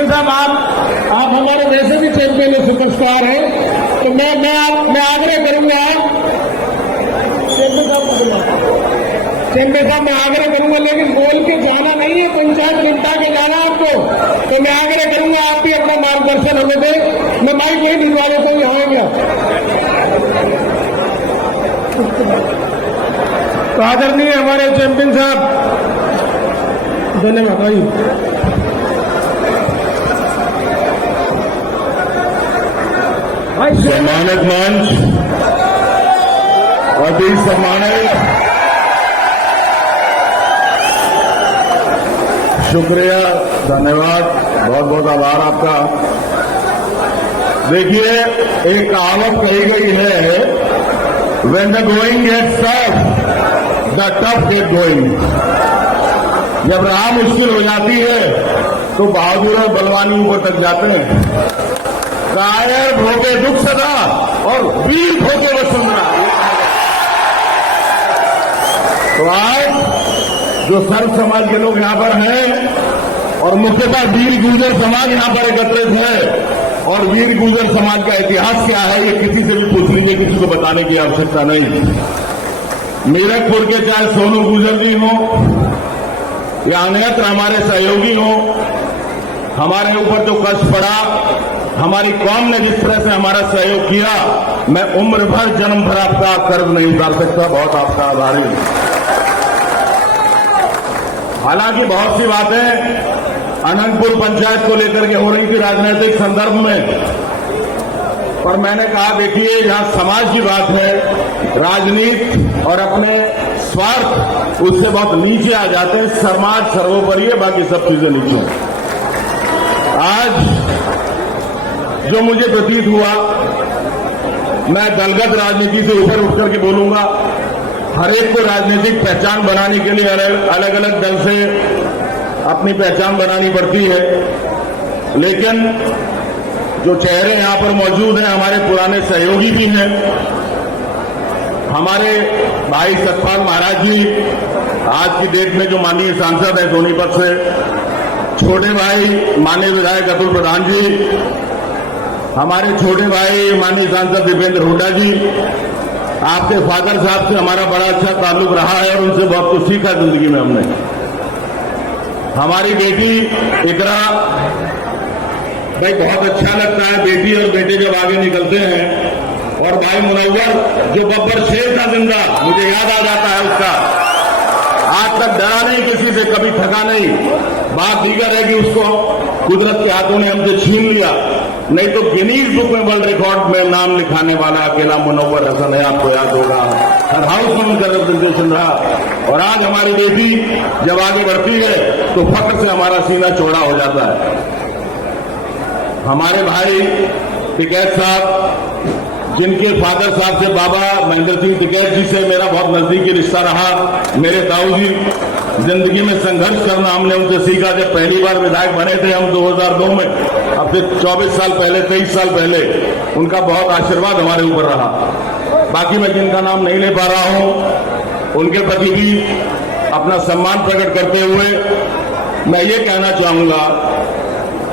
Champion साहब, आप हमारे वैसे भी चैंपियन है, सुपरस्टार हैं, तो मैं आग्रह करूंगा, चैंपियन साहब मैं आग्रह करूंगा, लेकिन बोल के जाना नहीं है, पंचायत निपटा के जाना आपको। तो मैं आग्रह करूंगा आप भी अपना मार्गदर्शन हमें दें। मैं माइक नहीं भिजवा देता हूँ, यहाँ गया। तो आदरणीय हमारे चैंपियन साहब, धन्यवाद भाई। सम्मानित मंच, अति सम्मानित, शुक्रिया, धन्यवाद, बहुत बहुत आभार आपका। देखिए, एक कहावत कही गई है, when the going gets tough, the tough get going. जब राह मुश्किल हो जाती है तो बहादुर और बलवानी ऊपर तक जाते हैं। कायर भोगे दुख सदा और वीर भोगे वसुंधरा। तो आज जो सर्व समाज के लोग यहां पर हैं और मुख्यतः वीर गुर्जर समाज यहां पर एकत्रित है, और वीर गुर्जर समाज का इतिहास क्या है ये किसी से भी पूछ लीजिए, किसी को बताने की आवश्यकता नहीं। मीरठपुर के चाहे सोनू गुर्जर जी हो या अन्यत्र हमारे सहयोगी हो, हमारे ऊपर जो कष्ट पड़ा, हमारी कौम ने जिस तरह से हमारा सहयोग किया, मैं उम्र भर जन्म भर आपका कर्ज नहीं उतार सकता। बहुत आपका आभारी हूं। हालांकि बहुत सी बातें अनंतपुर पंचायत को लेकर के हो रही थी राजनीतिक संदर्भ में, पर मैंने कहा देखिए जहां समाज की बात है, राजनीति और अपने स्वार्थ उससे बहुत नीचे आ जाते हैं। समाज सर्वोपरि है, बाकी सब चीजें नीचे। आज जो मुझे प्रतीत हुआ, मैं दलगत राजनीति से ऊपर उठ करके बोलूंगा। हर एक को राजनीतिक पहचान बनाने के लिए अलग अलग दल से अपनी पहचान बनानी पड़ती है, लेकिन जो चेहरे यहां पर मौजूद हैं हमारे पुराने सहयोगी भी हैं। हमारे भाई सतपाल महाराज जी आज की डेट में जो माननीय सांसद हैं सोनीपत से, छोटे भाई माननीय विधायक अतुल प्रधान जी, हमारे छोटे भाई माननीय सांसद दीपेंद्र हुड्डा जी, आपके फादर साहब से हमारा बड़ा अच्छा ताल्लुक रहा है और उनसे बहुत कुछ सीखा जिंदगी में हमने। हमारी बेटी इकरा, भाई बहुत अच्छा लगता है बेटी और बेटे जब आगे निकलते हैं, और भाई मुनव्वर जो बब्बर शेर था जिंदा, मुझे याद आ जाता है उसका, आज तक डरा नहीं किसी से, कभी थका नहीं। बात दीगर है कि उसको कुदरत के हाथों ने हमसे छीन लिया, नहीं तो गिनीज बुक में वर्ल्ड रिकॉर्ड में नाम लिखाने वाला अकेला मुनव्वर हसन है, आपको याद होगा। हर हाउस में उनका रिप्रेजेंटेशन रहा, और आज हमारी बेटी जब आगे बढ़ती है तो फख्र से हमारा सीना चौड़ा हो जाता है। हमारे भाई टिकैत साहब, जिनके फादर साहब से बाबा महेंद्र सिंह टिकैत जी से मेरा बहुत नजदीकी रिश्ता रहा, मेरे ताऊ जी, जिंदगी में संघर्ष करना हमने उनसे सीखा। जब पहली बार विधायक बने थे हम 2002 में, अब से 24 साल पहले, 23 साल पहले, उनका बहुत आशीर्वाद हमारे ऊपर रहा। बाकी मैं जिनका नाम नहीं ले पा रहा हूं, उनके प्रति भी अपना सम्मान प्रकट करते हुए मैं ये कहना चाहूंगा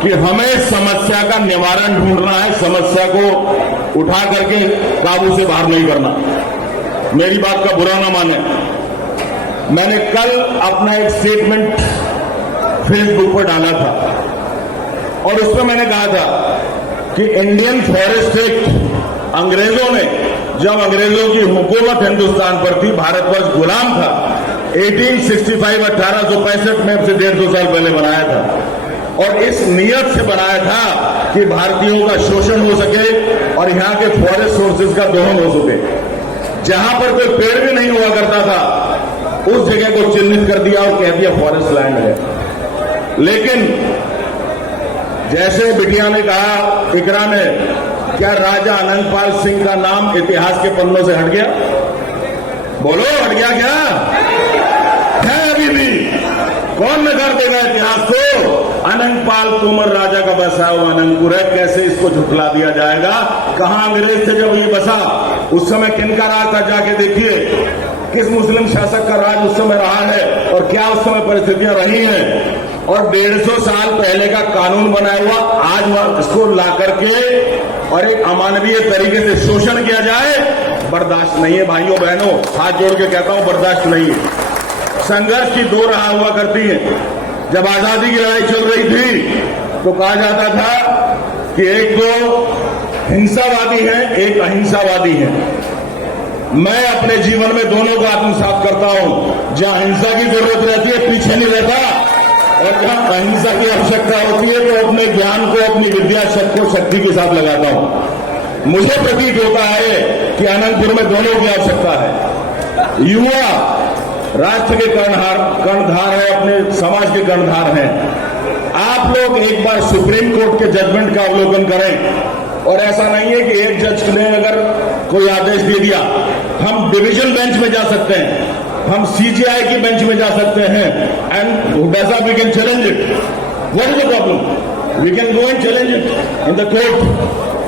कि हमें समस्या का निवारण ढूंढना है, समस्या को उठा करके काबू से बाहर नहीं करना। मेरी बात का बुरा ना माने, मैंने कल अपना एक स्टेटमेंट फेसबुक पर डाला था और उसमें मैंने कहा था कि इंडियन फॉरेस्ट एक्ट अंग्रेजों ने, जब अंग्रेजों की हुकूमत हिंदुस्तान पर थी, भारतवर्ष गुलाम था, 1865 1865 में से 150 साल पहले बनाया था, और इस नियत से बनाया था कि भारतीयों का शोषण हो सके और यहां के फॉरेस्ट सोर्सेज का दोहन हो सके। जहां पर कोई पेड़ भी नहीं हुआ करता था उस जगह को चिन्हित कर दिया और कह दिया फॉरेस्ट लैंड है। लेकिन जैसे बिटिया ने कहा, इकरा ने, क्या राजा अनंतपाल सिंह का नाम इतिहास के पन्नों से हट गया? बोलो, हट गया क्या? है अभी भी? कौन नकार देगा इतिहास को? अनंतपाल तोमर राजा का बसा हुआ अनंतपुर है, कैसे इसको झुठला दिया जाएगा? कहां अंग्रेज थे जब ये बसा? उस समय किनका राज था? जाके देखिए किस मुस्लिम शासक का राज उस समय रहा है और क्या उस समय परिस्थितियां रही हैं। और 150 साल पहले का कानून बनाया हुआ आज इसको ला करके और एक अमानवीय तरीके से शोषण किया जाए, बर्दाश्त नहीं है भाइयों बहनों, हाथ जोड़ के कहता हूं बर्दाश्त नहीं है। संघर्ष की दो राह हुआ करती है। जब आजादी की लड़ाई चल रही थी तो कहा जाता था कि एक तो हिंसावादी है, एक अहिंसावादी है। मैं अपने जीवन में दोनों को आत्मसात करता हूं। जहां हिंसा की जरूरत रहती है पीछे नहीं रहता, और जहां अहिंसा की आवश्यकता होती है तो अपने ज्ञान को, अपनी विद्या शक्ति के साथ लगाता हूं। मुझे प्रतीत होता है कि अनंतपुर में दोनों की आवश्यकता है। युवा राष्ट्र के कर्णधार है, अपने समाज के कर्णधार हैं। आप लोग एक बार सुप्रीम कोर्ट के जजमेंट का अवलोकन करें, और ऐसा नहीं है कि एक जज ने अगर कोई आदेश दे दिया, हम डिवीजन बेंच में जा सकते हैं, हम सीजीआई की बेंच में जा सकते हैं, एंड वैसा we can challenge it. What is the problem? We can go and challenge it in the court,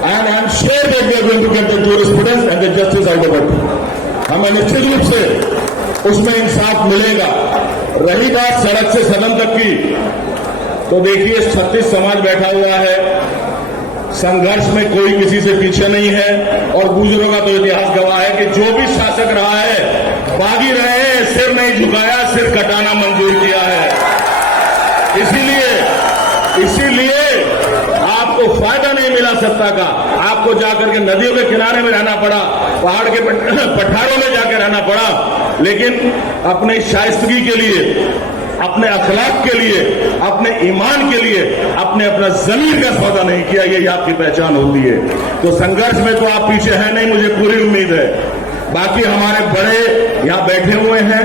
and I am sure that we are going to get the jurisprudence and the justice out of it. हमें निश्चित रूप से उसमें इंसाफ मिलेगा। रही बात सड़क से सदन तक की, तो देखिए 36 समाज बैठा हुआ है, संघर्ष में कोई किसी से पीछे नहीं है, और गुजरों का तो इतिहास गवाह है कि जो भी शासक रहा है बागी रहे, सिर नहीं झुकाया, सिर कटाना मंजूर किया है। इसीलिए आपको फायदा नहीं मिला सत्ता का, आपको जाकर के नदियों के किनारे में रहना पड़ा, पहाड़ के पठारों में जाकर रहना पड़ा, लेकिन अपने शाइस्तगी के लिए, अपने अखलाक के लिए, अपने ईमान के लिए अपना जमीन का सौदा नहीं किया। ये आपकी पहचान होती है। तो संघर्ष में तो आप पीछे हैं नहीं, मुझे पूरी उम्मीद है। बाकी हमारे बड़े यहां बैठे हुए हैं,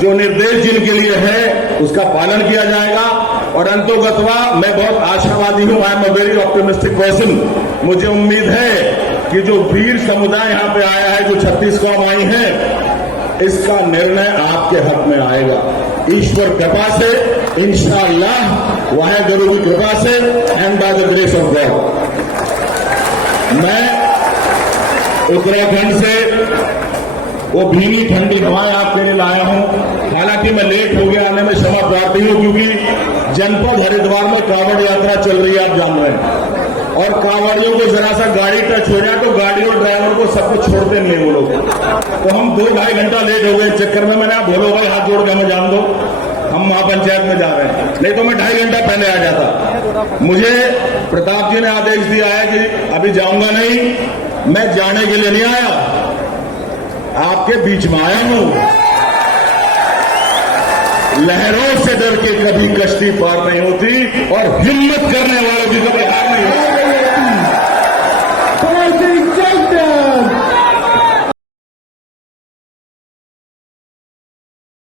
जो निर्देश जिनके लिए है उसका पालन किया जाएगा। और अंतोगतवा मैं बहुत आशावादी हूं, I am a very optimistic person. मुझे उम्मीद है कि जो वीर समुदाय यहां पे आया है, जो 36 कौम आई है, इसका निर्णय आपके हक में आएगा। ईश्वर कृपा से, इंशाअल्लाह, वाहेगुरु की कृपा से, and by the grace of God. मैं उत्तराखंड से वो भीनी ठंडी हवाएं आपके लिए लाया हूं। हालांकि मैं लेट हो गया आने में, क्षमा प्रार्थी हूं, क्योंकि जनपद हरिद्वार में कांवड़ यात्रा चल रही है, आप जान रहे हैं, और कांवड़ियों को जरा सा गाड़ी टच हो जाए तो गाड़ी और ड्राइवर को सब कुछ छोड़ते नहीं वो लोग। तो हम 2-2.5 घंटा लेट हो गए। चक्कर में मैंने बोलो भाई हाथ जोड़ के हमें जान दो, हम महापंचायत में जा रहे हैं, नहीं तो मैं 2.5 घंटा पहले आ जाता। मुझे प्रताप जी ने आदेश दिया है कि अभी जाऊंगा नहीं। मैं जाने के लिए नहीं आया, आपके बीच में आया हूं। लहरों से डर के कभी कश्ती पार नहीं होती, और हिम्मत करने वालों की